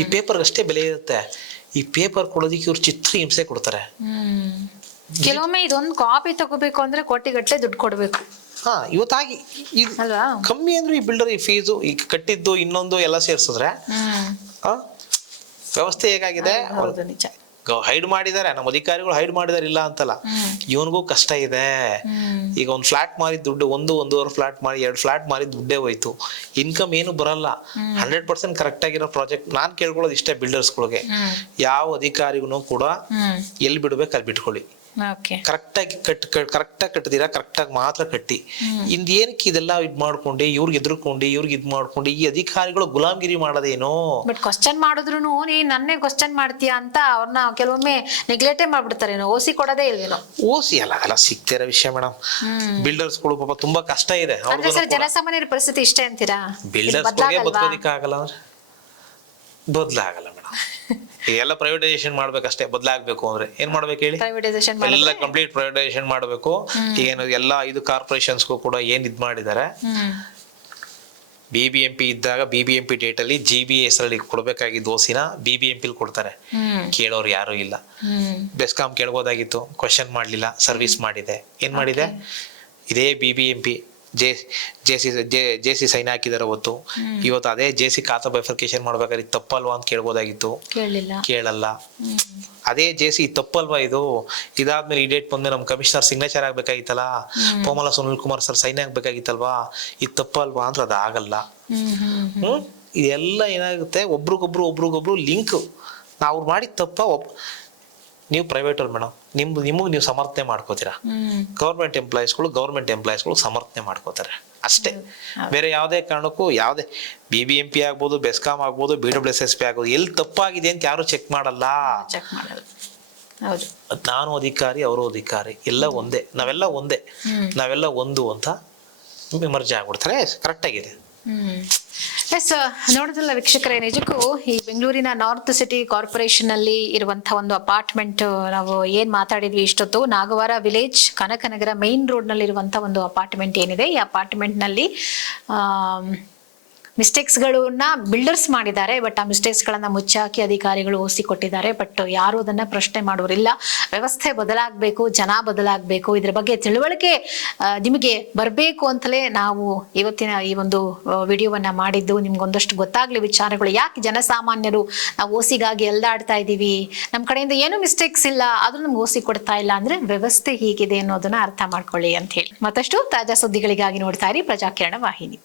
ಈ ಪೇಪರ್ ಅಷ್ಟೇ ಬೆಲೆ ಇರುತ್ತೆ. ಈ ಪೇಪರ್ ಕೊಡೋದಿಕ್ಕೆ ಇವ್ರು ಚಿತ್ರ ಹಿಂಸೆ ಕೊಡ್ತಾರೆ. ಕೆಲವೊಮ್ಮೆ ಇದೊಂದು ಕಾಪಿ ತಗೋಬೇಕು ಅಂದ್ರೆ ಕೋಟಿಗಟ್ಲೆ ದುಡ್ಡು ಕೊಡ್ಬೇಕು ಹಾ ಇವತ್ತಾಗಿ ಇದು ಅಲ್ವಾ? ಕಮ್ಮಿ ಅಂದ್ರೆ ಈ ಬಿಲ್ಡರ್ ಈ ಫೀಸು ಈ ಕಟ್ಟಿದ್ದು ಇನ್ನೊಂದು ಎಲ್ಲ ಸೇರ್ಸಿದ್ರೆ ಆ, ವ್ಯವಸ್ಥೆ ಹೇಗಾಗಿದೆ ಹೌದು ನಿಜ. ಹೈಡ್ ಮಾಡಿದ್ದಾರೆ, ನಮ್ಮ ಅಧಿಕಾರಿಗಳು ಹೈಡ್ ಮಾಡಿದಾರೆ ಇಲ್ಲ ಅಂತಲ್ಲ, ಇವನಿಗೂ ಕಷ್ಟ ಇದೆ. ಈಗ ಒಂದು ಫ್ಲಾಟ್ ಮಾರಿದ ದುಡ್ಡು ಒಂದೂವರೆ ಫ್ಲಾಟ್ ಮಾರಿ 2 ಫ್ಲಾಟ್ ಮಾರಿದ ದುಡ್ಡೇ ಹೋಯ್ತು, ಇನ್ಕಮ್ ಏನು ಬರಲ್ಲ. 100% ಕರೆಕ್ಟ್ ಆಗಿರೋ ಪ್ರಾಜೆಕ್ಟ್ ನಾನ್ ಕೇಳ್ಕೊಳ್ಳೋದು ಇಷ್ಟೇ ಬಿಲ್ಡರ್ಸ್ಗಳಿಗೆ, ಯಾವ ಅಧಿಕಾರಿಗೂ ಕೂಡ ಎಲ್ಲಿ ಬಿಡ್ಬೇಕು ಅಲ್ಲಿ ಬಿಟ್ಕೊಳ್ಳಿ, ಕರೆಕ್ಟಾಗಿ ಕರೆಕ್ಟಾಗಿ ಕಟ್ಟಿದೀರಾ ಕರೆಕ್ಟಾಗಿ ಮಾತ್ರ ಕಟ್ಟಿ. ಏನಕ್ಕೆ ಇದೆಲ್ಲ ಇದ್ ಮಾಡ್ಕೊಂಡು ಇವ್ರಿಗೆ ಇದ್ ಮಾಡ್ಕೊಂಡು ಈ ಅಧಿಕಾರಿಗಳು ಗುಲಾಮ್ಗಿರಿ ಮಾಡೋದೇನೋ. ಬಟ್ ಕ್ವಶನ್ ಮಾಡಿದ್ರು ನೀನ್ ನನ್ನೇ ಕ್ವಶನ್ ಮಾಡ್ತೀಯಾ ಅಂತ ಅವ್ರನ್ನ ಕೆಲವೊಮ್ಮೆ ನೆಗ್ಲೆಕ್ಟೇ ಮಾಡ್ಬಿಡ್ತಾರೇನೋ, ಓಸಿ ಕೊಡೋದೇ ಇಲ್ವೇನೋ. ಓಸಿ ಅಲ್ಲ ಸಿಗ್ತಿರೋ ವಿಷಯ ಮೇಡಮ್. ಬಿಲ್ಡರ್ಸ್ಗಳು ಪಾಪ ತುಂಬಾ ಕಷ್ಟ ಇದೆ. ಅಂದ್ರೆ ಸರ್ ಜನಸಾಮಾನ್ಯರ ಪರಿಸ್ಥಿತಿ ಇಷ್ಟೇ ಅಂತೀರಾ? ಬಿಲ್ಡರ್ಸ್ಗಳಿಗೆ ಬದುಕೋದಿಕ್ಕೆ ಆಗಲ್ಲ ಅಂದ್ರೆ ಬದಲಾಗಲ್ಲ ಮೇಡಮ್. ಎಲ್ಲ ಪ್ರೈವೇಟೈಸೇಷನ್ ಮಾಡ್ಬೇಕಷ್ಟೇ, ಬದಲಾಗಬೇಕು ಅಂದ್ರೆ ಏನ್ ಮಾಡ್ಬೇಕು ಹೇಳಿ? ಎಲ್ಲ ಕಂಪ್ಲೀಟ್ ಪ್ರೈವೇಟೈಸೇಷನ್ ಮಾಡಬೇಕು. ಏನು ಎಲ್ಲ 5 ಕಾರ್ಪೊರೇಷನ್ಸ್ಗೂ ಕೂಡ ಏನ್ ಇದ್ ಮಾಡಿದ್ದಾರೆ, BBMP ಇದ್ದಾಗ BBMP ಡೇಟ್ ಅಲ್ಲಿ GB ಹೆಸರಲ್ಲಿ ಕೊಡ್ಬೇಕಾಗಿದ್ದು ಓಸಿನ BBMP ಕೊಡ್ತಾರೆ, ಕೇಳೋರು ಯಾರು ಇಲ್ಲ. ಬೆಸ್ಕಾಂ ಕೇಳ್ಬೋದಾಗಿತ್ತು, ಕ್ವಶನ್ ಮಾಡ್ಲಿಲ್ಲ, ಸರ್ವಿಸ್ ಮಾಡಿದೆ. ಏನ್ ಮಾಡಿದೆ? ಇದೇ BBMP ಜೆಸಿ ಸೈನ್ ಹಾಕಿದಾರೆ ಅವತ್ತು. ಇವತ್ತು ಅದೇ ಜೆಸಿ ಖಾತಾ ಬೈಫರ್ಕೇಶನ್ ಮಾಡ್ಬೇಕಾದ್ರೆ ತಪ್ಪಲ್ವಾ ಅಂತ ಕೇಳ್ಬೋದಾಗಿತ್ತು, ಕೇಳಲ್ಲ. ಅದೇ ಜೆಸಿ ತಪ್ಪಲ್ವಾ ಇದು, ಇದಾದ್ಮೇಲೆ ಈ ಡೇಟ್ ಬಂದ್ಮೇಲೆ ನಮ್ ಕಮಿಷನರ್ ಸಿಗ್ನೇಚರ್ ಆಗ್ಬೇಕಾಗಿತ್ತಲ್ಲ, ಪೋಮಲ ಸುನಿಲ್ ಕುಮಾರ್ ಸರ್ ಸೈನ್ ಆಗ್ಬೇಕಾಗಿತ್ತಲ್ವಾ, ಇದು ತಪ್ಪಲ್ವಾ ಅಂದ್ರೆ ಅದಾಗಲ್ಲ. ಇದೆಲ್ಲ ಏನಾಗುತ್ತೆ, ಒಬ್ರಿಗೊಬ್ರು ಲಿಂಕ್. ನಾವು ಮಾಡಿದ ತಪ್ಪ ನೀವು ಪ್ರೈವೇಟ್ ಅವ್ರು ಮೇಡಮ್, ನಿಮಗೆ ನೀವು ಸಮರ್ಥನೆ ಮಾಡ್ಕೋತೀರಾ, ಗೌರ್ಮೆಂಟ್ ಎಂಪ್ಲಾಯೀಸ್ಗಳು ಸಮರ್ಥನೆ ಮಾಡ್ಕೋತಾರೆ ಅಷ್ಟೇ. ಬೇರೆ ಯಾವುದೇ ಕಾರಣಕ್ಕೂ ಯಾವುದೇ BBMP ಆಗ್ಬೋದು, ಬೆಸ್ಕಾಂ ಆಗ್ಬೋದು, BWSSP ಆಗ್ಬೋದು, ಎಲ್ಲಿ ತಪ್ಪಾಗಿದೆ ಅಂತ ಯಾರು ಚೆಕ್ ಮಾಡಲ್ಲ. ನಾನು ಅಧಿಕಾರಿ, ಅವರು ಅಧಿಕಾರಿ, ಎಲ್ಲ ಒಂದೇ, ನಾವೆಲ್ಲ ಒಂದು ಅಂತ ಮರ್ಜಿ ಆಗ್ಬಿಡ್ತಾರೆ. ಕರೆಕ್ಟ್ ಆಗಿದೆ. ಎಸ್, ನೋಡಿದ್ರಲ್ಲ ವೀಕ್ಷಕರೇ, ನಿಜಕ್ಕೂ ಈ ಬೆಂಗಳೂರಿನ ನಾರ್ತ್ ಸಿಟಿ ಕಾರ್ಪೊರೇಷನ್ ಅಲ್ಲಿ ಇರುವಂತಹ ಒಂದು ಅಪಾರ್ಟ್ಮೆಂಟ್ ನಾವು ಏನ್ ಮಾತಾಡಿದ್ವಿ ಇಷ್ಟೊತ್ತು, Nagavara village Kanakanagar main road ನಲ್ಲಿ ಇರುವಂತಹ ಒಂದು ಅಪಾರ್ಟ್ಮೆಂಟ್ ಏನಿದೆ, ಈ ಅಪಾರ್ಟ್ಮೆಂಟ್ ನಲ್ಲಿ ಮಿಸ್ಟೇಕ್ಸ್ ಗಳನ್ನ ಬಿಲ್ಡರ್ಸ್ ಮಾಡಿದ್ದಾರೆ. ಬಟ್ ಆ ಮಿಸ್ಟೇಕ್ಸ್ ಗಳನ್ನ ಮುಚ್ಚಾಕಿ ಅಧಿಕಾರಿಗಳು ಓಸಿ ಕೊಟ್ಟಿದ್ದಾರೆ. ಬಟ್ ಯಾರು ಅದನ್ನ ಪ್ರಶ್ನೆ ಮಾಡೋರಿಲ್ಲ. ವ್ಯವಸ್ಥೆ ಬದಲಾಗಬೇಕು, ಜನ ಬದಲಾಗಬೇಕು, ಇದ್ರ ಬಗ್ಗೆ ತಿಳುವಳಿಕೆ ನಿಮಗೆ ಬರಬೇಕು ಅಂತಲೇ ನಾವು ಇವತ್ತಿನ ಈ ಒಂದು ವಿಡಿಯೋವನ್ನ ಮಾಡಿದ್ದು. ನಿಮ್ಗೊಂದಷ್ಟು ಗೊತ್ತಾಗ್ಲಿ ವಿಚಾರಗಳು, ಯಾಕೆ ಜನಸಾಮಾನ್ಯರು ನಾವು ಓಸಿಗಾಗಿ ಎಲ್ದಾಡ್ತಾ ಇದೀವಿ, ನಮ್ ಕಡೆಯಿಂದ ಏನು ಮಿಸ್ಟೇಕ್ಸ್ ಇಲ್ಲ ಆದ್ರೂ ನಮ್ಗೆ ಓಸಿ ಕೊಡ್ತಾ ಇಲ್ಲ ಅಂದ್ರೆ ವ್ಯವಸ್ಥೆ ಹೀಗಿದೆ ಅನ್ನೋದನ್ನ ಅರ್ಥ ಮಾಡ್ಕೊಳ್ಳಿ ಅಂತ ಹೇಳಿ. ಮತ್ತಷ್ಟು ತಾಜಾ ಸುದ್ದಿಗಳಿಗಾಗಿ ನೋಡ್ತಾ ಇರಿ ಪ್ರಜಾಕಿರಣ ವಾಹಿನಿ.